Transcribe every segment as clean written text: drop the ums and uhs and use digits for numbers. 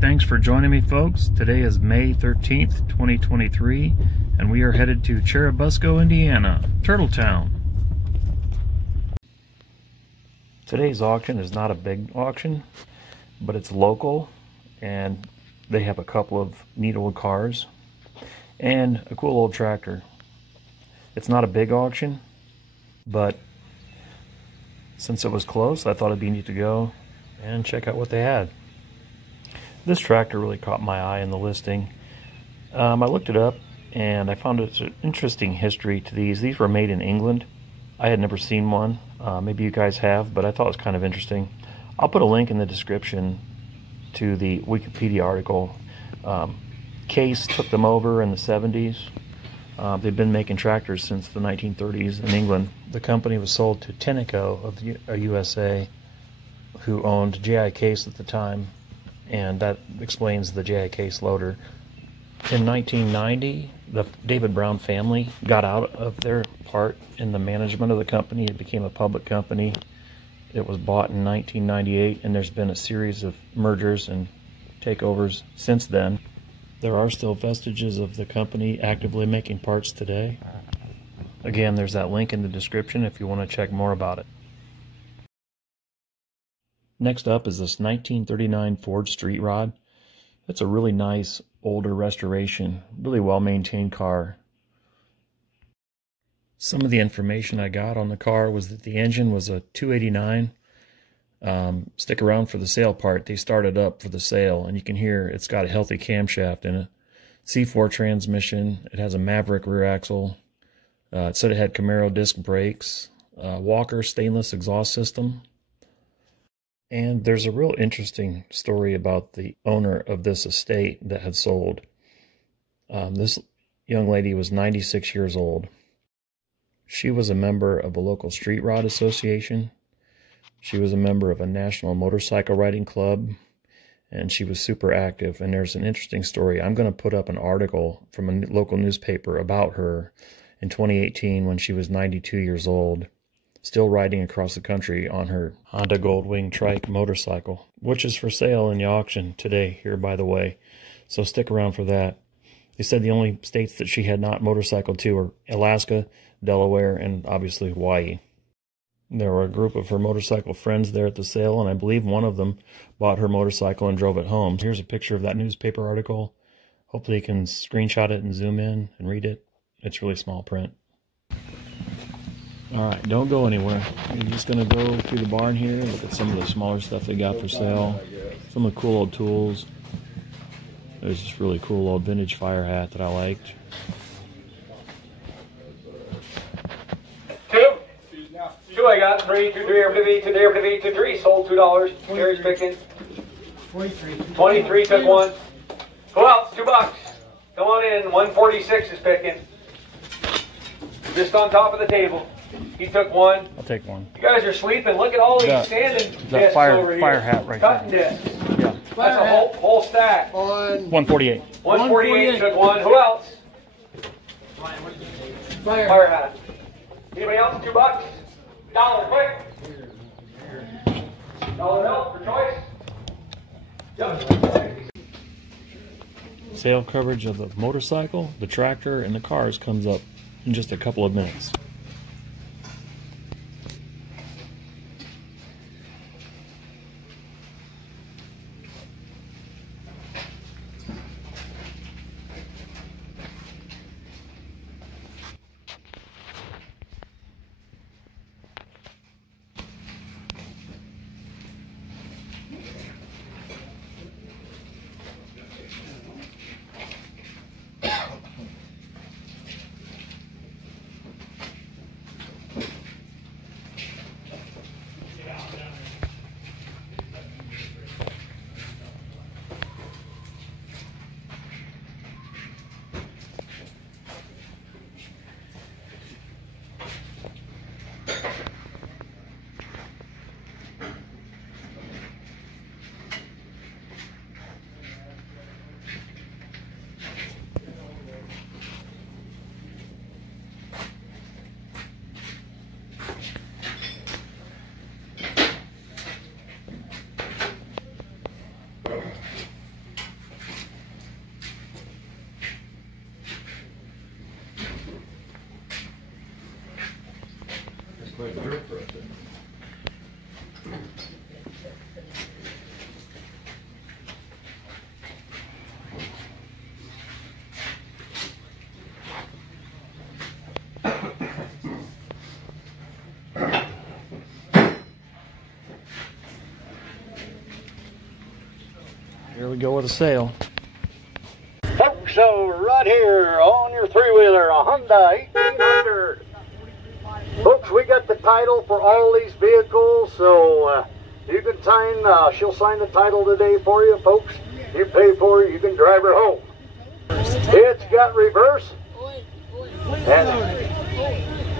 Thanks for joining me, folks. Today is May 13th, 2023, and we are headed to Churubusco, Indiana, Turtletown. Today's auction is not a big auction, but it's local, and they have a couple of neat old cars and a cool old tractor. It's not a big auction, but since it was close, I thought it'd be neat to go and check out what they had. This tractor really caught my eye in the listing. I looked it up and I found it's an interesting history to these. These were made in England. I had never seen one. Maybe you guys have, but I thought it was kind of interesting. I'll put a link in the description to the Wikipedia article. Case took them over in the 70s. They've been making tractors since the 1930s in England. The company was sold to Tenneco of USA, who owned J.I. Case at the time, and that explains the J.I. Case loader. In 1990, the David Brown family got out of their part in the management of the company. It became a public company. It was bought in 1998, and there's been a series of mergers and takeovers since then. There are still vestiges of the company actively making parts today. Again, there's that link in the description if you want to check more about it. Next up is this 1939 Ford Street Rod. It's a really nice older restoration, really well-maintained car. Some of the information I got on the car was that the engine was a 289. Stick around for the sale part. They started up for the sale, and you can hear it's got a healthy camshaft in it. C4 transmission. It has a Maverick rear axle. It said it had Camaro disc brakes, Walker stainless exhaust system. And there's a real interesting story about the owner of this estate that had sold. This young lady was 96 years old. She was a member of a local street rod association. She was a member of a national motorcycle riding club, and she was super active. And there's an interesting story. I'm going to put up an article from a local newspaper about her in 2018 when she was 92 years old, still riding across the country on her Honda Goldwing trike motorcycle, which is for sale in the auction today here, by the way. So stick around for that. They said the only states that she had not motorcycled to are Alaska, Delaware, and obviously Hawaii. There were a group of her motorcycle friends there at the sale, and I believe one of them bought her motorcycle and drove it home. Here's a picture of that newspaper article. Hopefully you can screenshot it and zoom in and read it. It's really small print. All right, don't go anywhere. You're just going to go through the barn here and look at some of the smaller stuff they got for sale. Some of the cool old tools. There's this really cool old vintage fire hat that I liked. Two I got, three, two, three, sold $2. Gary's picking. 23 took one. Who else? $2. Come on in, 146 is picking. Just on top of the table. He took one. I'll take one. You guys are sleeping. Look at all these standing discs over here. Fire hat right Cutting there. discs. Yeah. That's a whole stack. 148. 148 took one. Who else? Fire hat. Anybody else? $2? $1 quick. $1 bill for choice. Yep. Sale coverage of the motorcycle, the tractor, and the cars comes up in just a couple of minutes. Here we go with a sale. Folks, so right here on your three-wheeler, a Honda 1800. Folks, we got the title for all these vehicles, so you can sign, she'll sign the title today for you, folks. You pay for it, you can drive her home. It's got reverse, and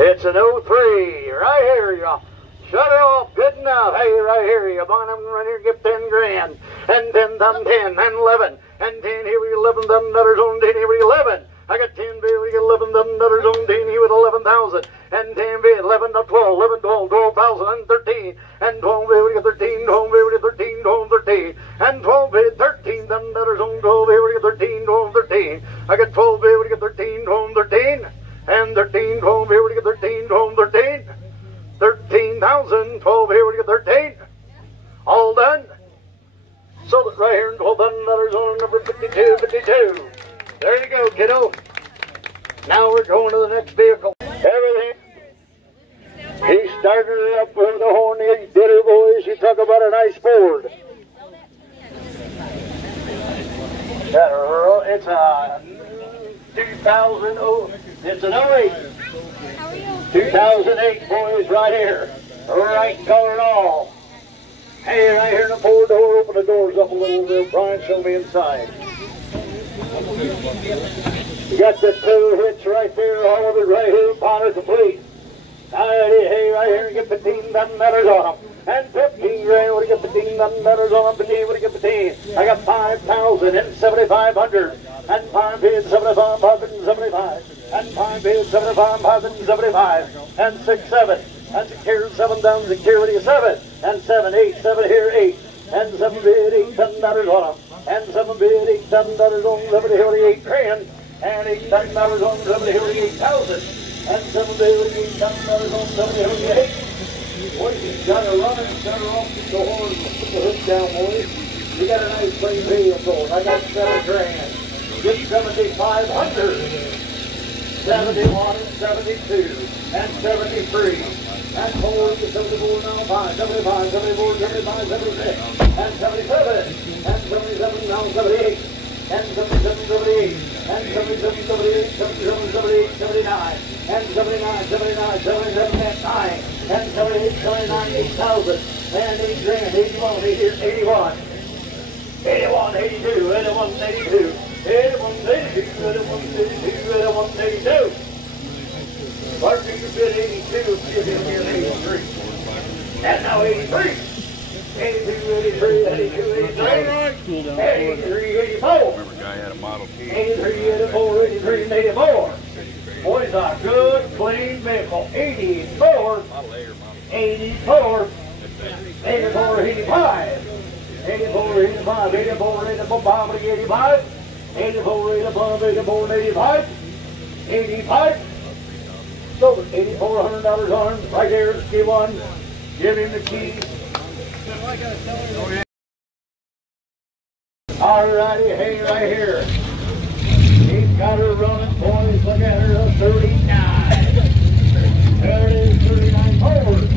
it's an 03, right here, y'all. Shut her off, good enough. Hey, right here, you want them right here, give 10 grand, and 10, 10, and 11, and 10, here we 11, them nutters on 10, here we 11. I got 10 bill, we get 11, them nutters on 10, here with 11,000, and 10 bill, 11, 12, 11, 12, 12,000, and 13, and 12 bill, we get 13, 12 bill, we get 13, 12, 13, and 12 bill, 13, them nutters on 12, here we get 13, 12, 13. I got 12 bill, we get 13, 12, 13, and 13, 12 here we get 13, 12, 13. 13,000, 12 here we get 13. All done. Sold it right here in $12,000 on number 52, 52. There you go, kiddo. Now we're going to the next vehicle. Everything. He started it up with the horn. He did it, boys. You talk about a nice Ford. It's a 2000. It's an 08. 2008, boys, right here. Right color and all. Hey, right here in the forward door, open the doors up a little bit, Brian, show me inside. You got the two hits right there, all of it right here, bonnet complete. Hey, right here, get $15,000 on them. And 15 grand, what do you get $15,000 on them? 15, what do you get 15? I got 5,000 and 7,500. And 5 bid, 7,575. And 5 bid, 7,575. And 6, 7. And 6 here, 7 down, 6 here, what do you 7? And 7, 8, 7 here, 8. And 7 bid, $8,000 on them. And 7 bid, $8,000 on somebody here, 8 grand. And $8,000 on somebody here, 8,000. And 7 bid, $8,000 on somebody here, 8. Boys, you got to run it, got to off the horn, put the hook down, boys. You got a nice clean vehicle. I got 7 grand. Get 7,500. 71 and 72 and 73 and 4 to 74 now 5, 75, 74, 75, 76 and 77 and 77 now 78 and 77, 78 and 77, 78, 77, 78, 79 and 79, 79, 77 and 9 and 78, 79, 8,000 and 8 grand, 81, 81, 81, 82, 81, 82. 81, 82, 81, 82, 81, 82. Parking you bid 82, give him here 83. And now 83. 82, 83, 82, 83. 83, 84. Remember, guy had a Model T. 83, 84, 83, and 84. Boys, a good, clean vehicle. 84, 84, 84, 85. 84, 85, 84, 85, 85. 84, 85, 84, 85, 85. So $8,400 on him, right there, G1. Give him the keys. Alrighty, hey, right here. He's got her running, boys. Look at her, a 39. There it is, 39 forward.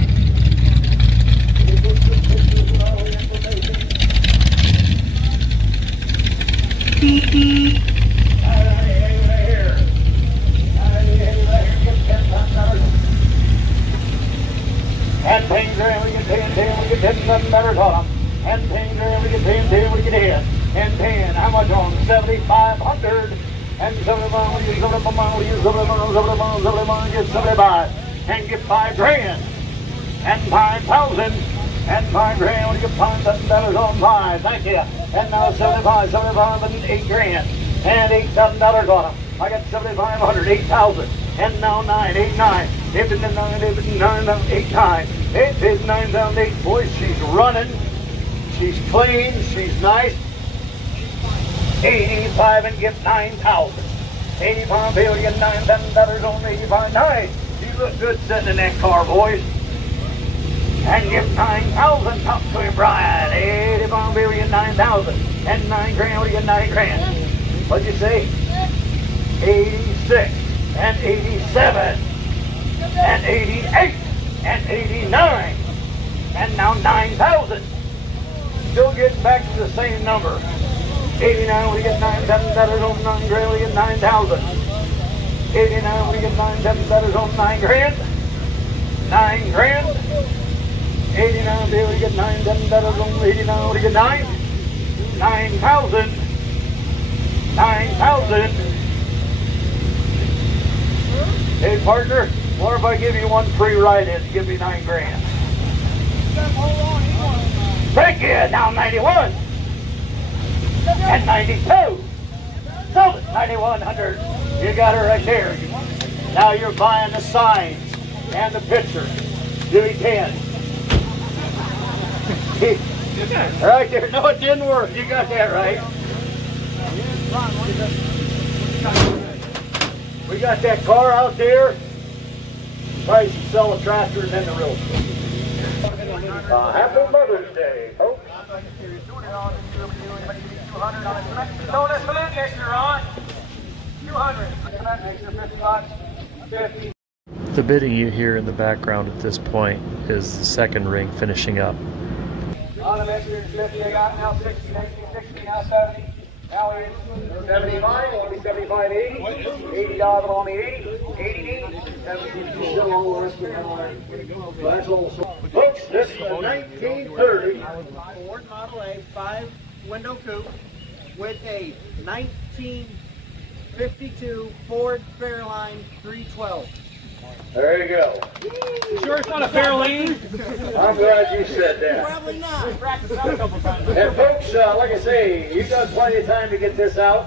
And 10 grand, we get 10, 10, we get $10,000 on them. And 10 grand, we get 10, 10, we get 10. And 10, how much on them? 7,500. And 75, we get 75, we get 75, 75, 75, get 75. And get 5 grand. And 5,000. And 5 grand, we get $5,000 on 5. Thank you. And now 75, 75, and 8 grand. And $8,000 on them. I got 7,500, 8,000. And now 9, 8, 9. 8, 9, 8, 9, 8, 9. 8, 9, down 8. Boys, she's running. She's clean. She's nice. 85 and get 9,000. 85 bill, you get $9,000 on 85. Nice. You look good sitting in that car, boys. And give 9,000. Talk to him, Brian. 81 billion, 9,000. And 9 grand, we get 9 grand. What'd you say? 86 and 87 and 88 and 89 and now 9,000. Still getting back to the same number. 89, we get 9 $7 on 9 grand, we get 9,000. 89, we get 9 $7 on 9 grand. 9 grand. 89, we get 9 $7 on 89, we get 9. 9,000. 9,000. Hey partner, what if I give you one free ride-in? Give me 9 grand. Thank you. Now 91 and 92. Sold it. 9,100. You got her right there. Now you're buying the signs and the picture. Give me 10. Right there. No, it didn't work. You got that right. We got that car out there. Price to sell a tractor and then the real estate. Happy Mother's Day, folks. Bonus for that next year, Ron. 200. That next year, 50 bucks. 50. The bidding you hear in the background at this point is the second ring finishing up. On the next year, 50. I got now 60, 60, now 70. Now 80. 75, only 75, 80. $80 on the 80. 80, 70. Still all the rest of the that's all. Folks, this is a 1930 Ford Model A 5-window coupe with a 1952 Ford Fairlane 312. There you go. Sure it's not a Fairlane? I'm glad you said that. Probably not. And folks, like I say, you've got plenty of time to get this out.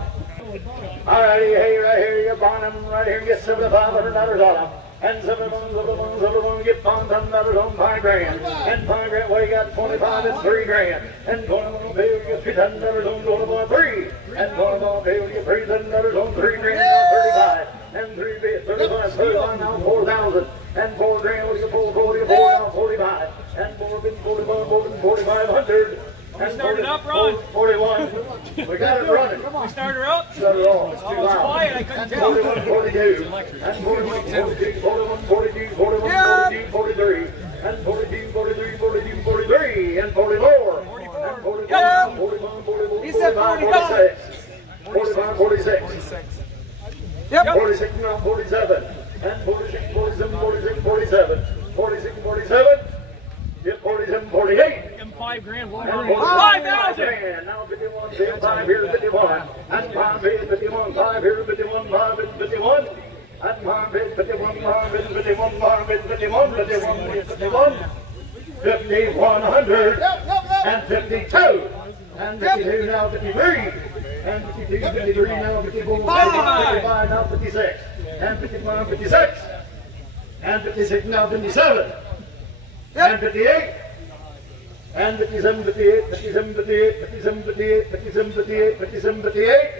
Alrighty, hey, right here, you bond them right here, get $7,500 on them. And $7,100, get $5,000 on 5 grand. And 5 grand, well, you got 25 and 3 grand. And 21 pay, you get $3,000 on 3. And 21 pay, you get $3,000 on 3 grand, now 35. And 3 bit, 35, now 4,000. And 4 grand, well, you get 44, now 45. And 4 bit, 4,500. We started up, Ron. 41. We got it running. We started her up. Shut it off. It's too Oh, it's loud. quiet. I couldn't tell. 41, 42. And 41, 42, 41, 42, 41, 42, 43. And 42, 43, 42, 43. And 44. And 41, 41, 41, He said 45, 46. 45, 46. Yep. 46, now 47. And 46, 47, 46, 47. 46, 47. Get 47, 48. Give him 5 grand. And 5,000. now 51, 5 here, 51. And 5 here, 51, 5 here, 51, 5 and 51. And 5 here, 51, 5 and 51, 5 and 51, 51, 51. 5,100. And 52. And 52, now 53. And 52, 53, now 54. 55, now 56. And 55, 56. And 56, now 57. And 58. And 57, 58, 57, 58, 57, 58, 57, 58, 57, 58.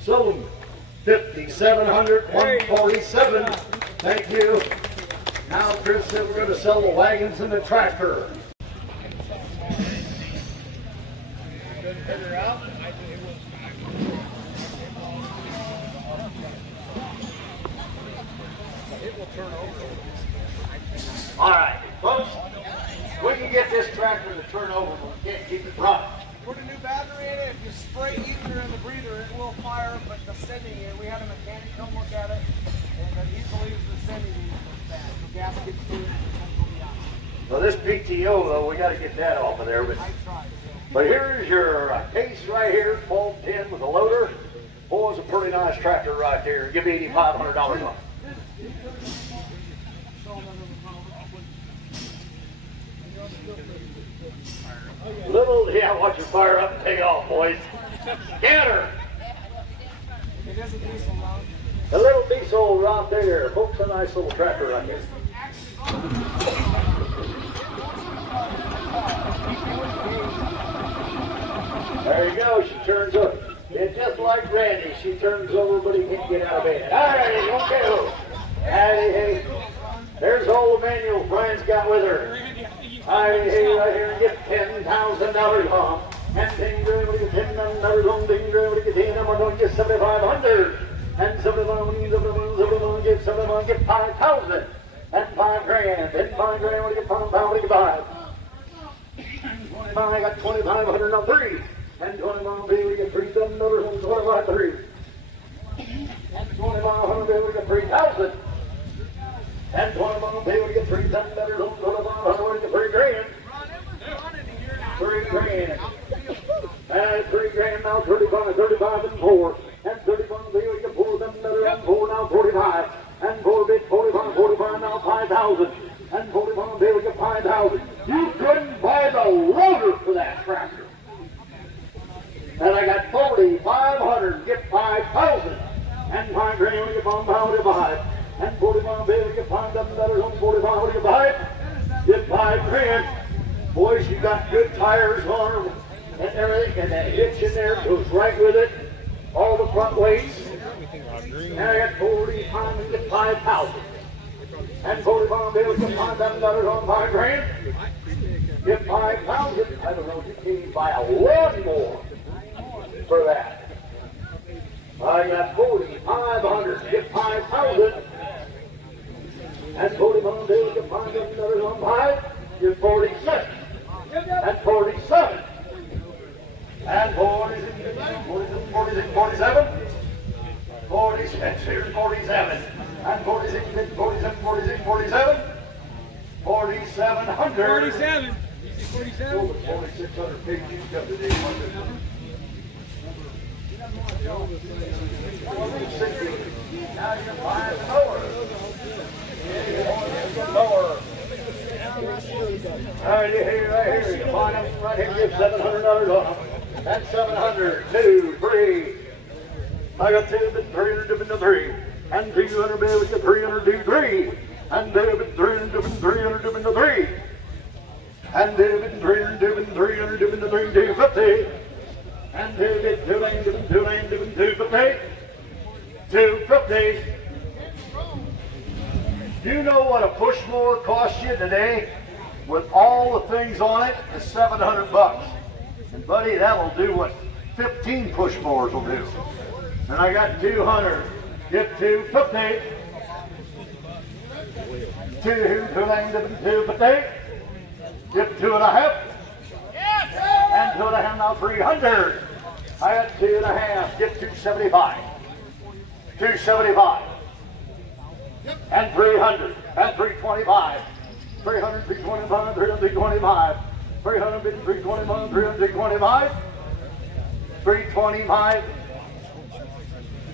Sold 5,700, 147. Thank you. Now Chris said we're going to sell the wagons and the tractor. All right, folks, we can get this tractor to turn over, but we can't keep it running. Put a new battery in it. If you spray ether in the breather, it will fire, but the sending it, we had a mechanic come look at it, and he believes the sending is bad. So gaskets do it. So this PTO, though, we got to get that off of there. But here's your case right here, 1210 with a loader. Boy, it's a pretty nice tractor right there. Give me $8,500 off. Yeah, watch it fire up and take off, boys. Scanner. It is a diesel now. A little diesel right there. Folks, a nice little tractor right here. There you go. She turns over. It's just like Randy. She turns over, but he can't get out of bed. All right, okay. Hey. There's all the manuals Brian's got with her. Right here, and get $10,000 off. And $10 grand, we get $10,000 on $10 grand, we get $10, we're going to get $7,500. And 7,500, get 7,500, get 5,000. And $5 grand, and $5 grand, we get $5,000, we get 5. I got 2,500 on 3. And 2,500, we get $3,000 on 25, 3. And 2,500, we get 3,000. And 2,500, we get $3,000 on 2,500, we get 3 grand. 3 grand. And 3 grand now, 35 and 4. And 35, we get $4,000 and 4 now, 45. And 4 bit 45 now, 5,000. And 45, we get 5,000. You couldn't buy the loader for that tractor. And I got 4,500, get 5,000. And 5 grand, we get 5,000. And 45, we get $5,000 on 45, we get 5. Get 5 grand. Boys, you got good tires on them and everything, and that hitch in there goes right with it. All the front weights. And I got 45 and get 5,000. And 45 bills get $5,000 on 5 grand. Get 5,000. I don't know, you can't buy a lot more for that. I got 4,500. Get 5,000. And 45 bills get $5,000 on 5. Get 47. And 47. And 47. 46, here's 47. And 46, 47, 46, 47. 4,700. 47. You see 47? Over 4,600 pigs you got today. 4,600. Now you're 5 lower. Right here. You find them right here. Get $700 on them. That's 700. 2, 3. I got 2, but 300, dip into 3. And 200, baby, get 300, do 3. And David, 300, dip into 300, dip into 3. And David, 300, dip into 300, dip into 3, 250. And David, 2 lane, dip into 2 lane, dip into 250. 250. Do you know what a push mower costs you today? With all the things on it, is $700. And buddy, that'll do what 15 push mowers will do. And I got 200. Get 250. 2 lane, 250. Get 2.5. And 2.5 now 300. I got 2.5. Get 275. 275. And 300. And 325. 300, 325, 325. 300, 325, 325. 325.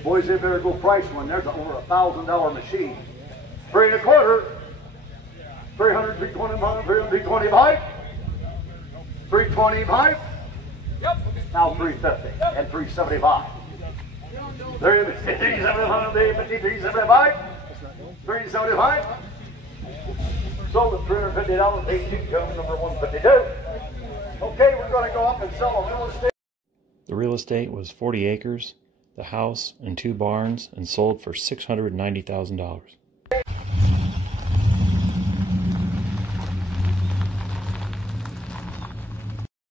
Boys, they better go price one. There's over $1,000 machine. 3 1/4. 300, 325, 325. 325. Yep. Now 350 and 375. 375, 375. 375. Sold at $350. 18 comes number 152. Okay, we're going to go up and sell a real estate. The real estate was 40 acres, the house and 2 barns, and sold for $690,000.